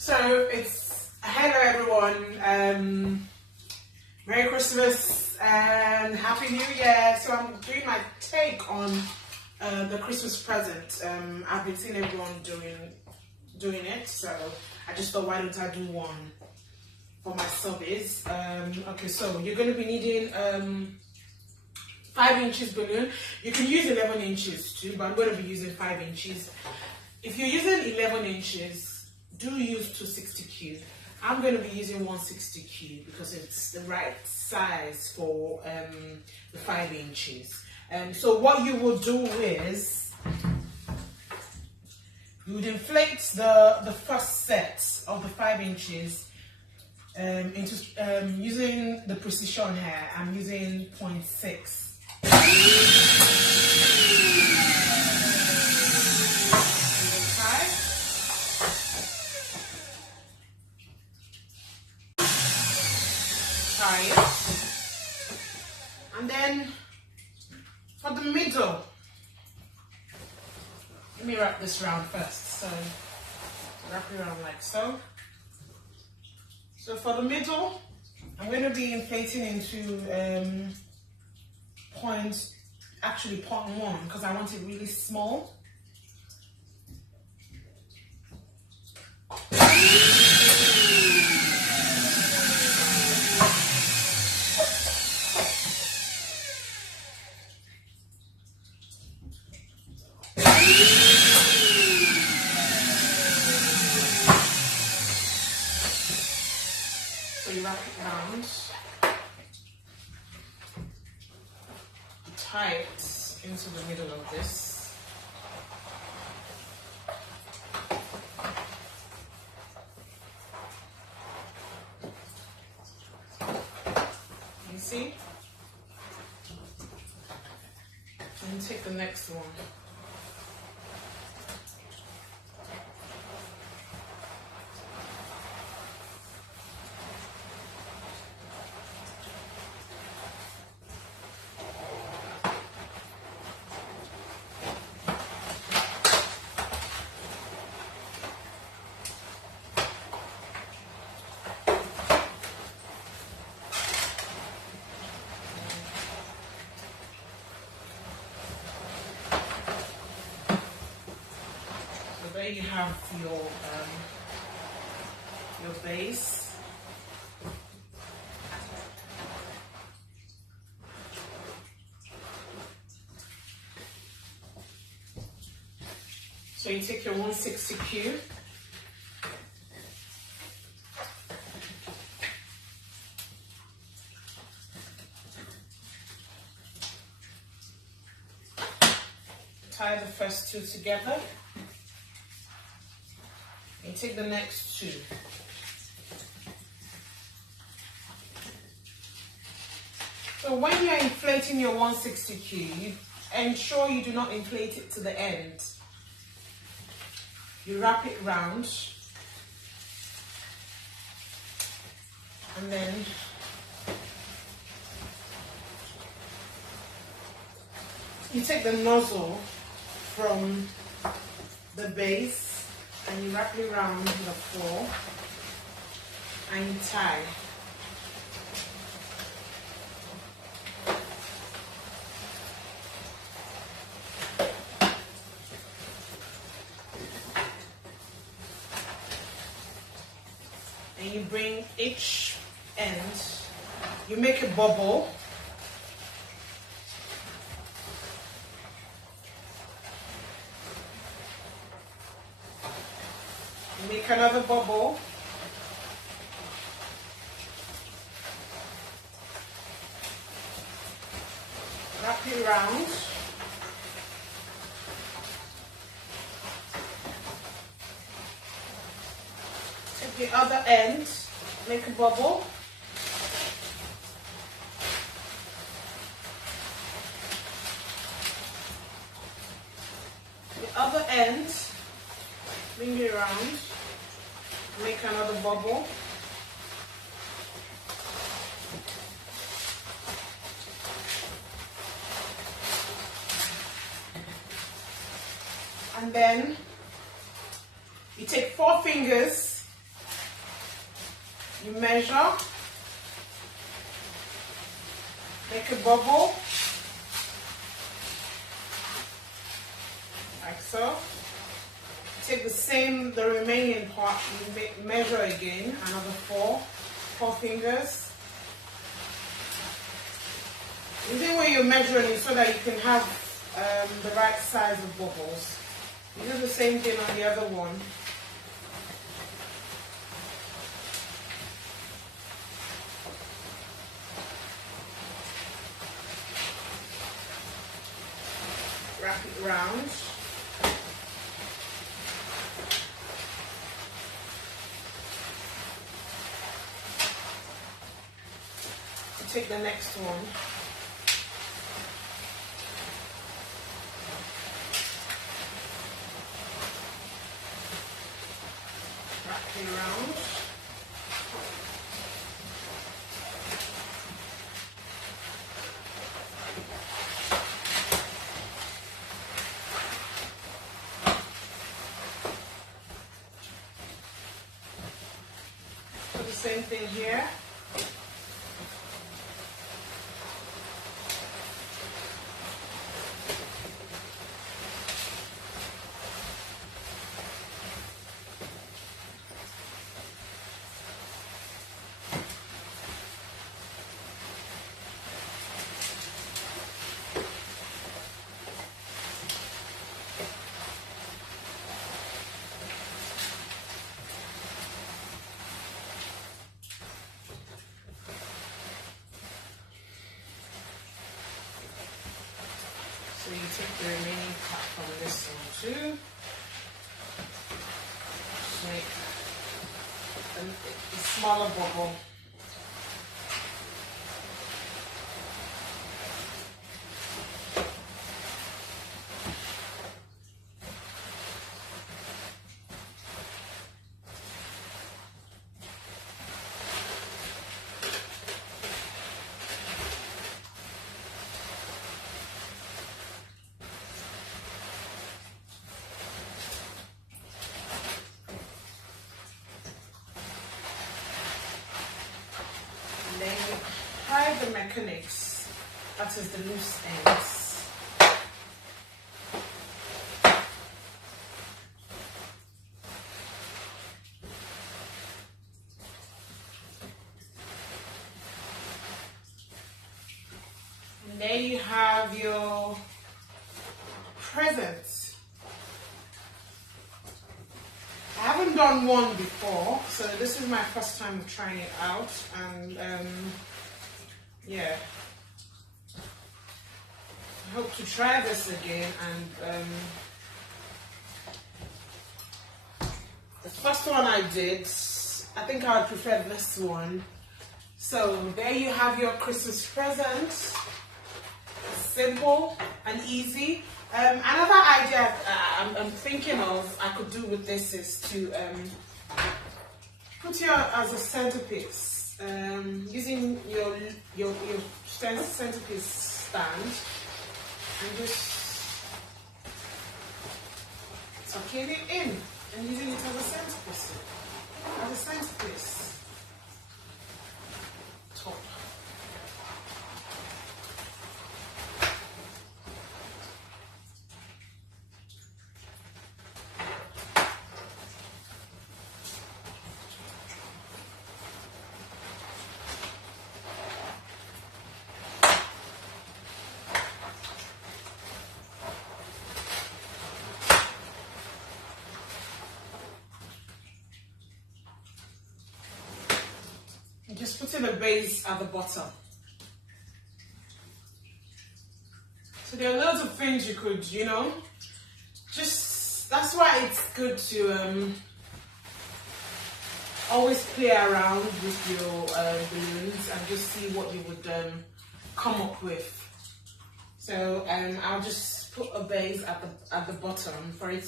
So it's hello everyone. Merry Christmas and Happy New Year. So I'm doing my take on the Christmas present. I've been seeing everyone doing it, so I just thought, why don't I do one for my subbies? Okay, so you're going to be needing 5 inches balloon. You can use 11 inches too, but I'm going to be using 5 inches. If you're using 11 inches, do use 260Q. I'm going to be using 160Q because it's the right size for the 5 inches. So what you will do is you would inflate the first set of the 5 inches into using the precision hair. I'm using 0.6. Tie it. And then for the middle, let me wrap this round first. So wrap it around like so. So for the middle, I'm going to be inflating into 0.1 because I want it really small. So you wrap it round, tie it into the middle of this. You see? And take the next one. There you have your base. So you take your 160Q. Tie the first two together. And take the next two. So when you're inflating your 160Q, ensure you do not inflate it to the end. You wrap it round and then you take the nozzle from the base and you wrap it around the floor and you tie. And you bring each end, you make a bubble. Make another bubble. Wrap it around. Take the other end, make a bubble. The other end, bring it around. Make another bubble. And then you take 4 fingers You measure, make a bubble, like so. Take the remaining part, you measure again, another four fingers. The reason why you're measuring is so that you can have the right size of bubbles. You do the same thing on the other one. Wrap it round. Take the next one. Wrap it around. Do the same thing here. So you take the remaining part from this one too. Make a smaller bubble. Then you hide the mechanics, that is the loose ends. And then you have your presents. I haven't done one before, so this is my first time trying it out, and yeah, I hope to try this again. And the first one I did, I think I would prefer this one. So there you have your Christmas present. Simple and easy. Another idea I'm thinking of I could do with this is to put it as a centerpiece, using your centerpiece stand, and just tucking it in and using it as a centerpiece. Top. Just putting a base at the bottom. So there are loads of things you could, that's why it's good to always play around with your balloons and just see what you would come up with. So I'll just put a base at the bottom for it,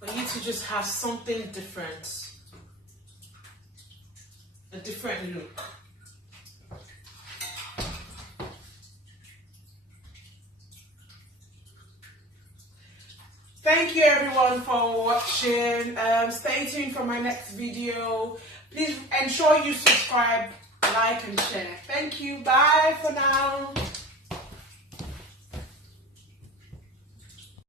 for you to just have something different, a different look. Thank you everyone for watching. Stay tuned for my next video. Please ensure you subscribe, like and share. Thank you. Bye for now.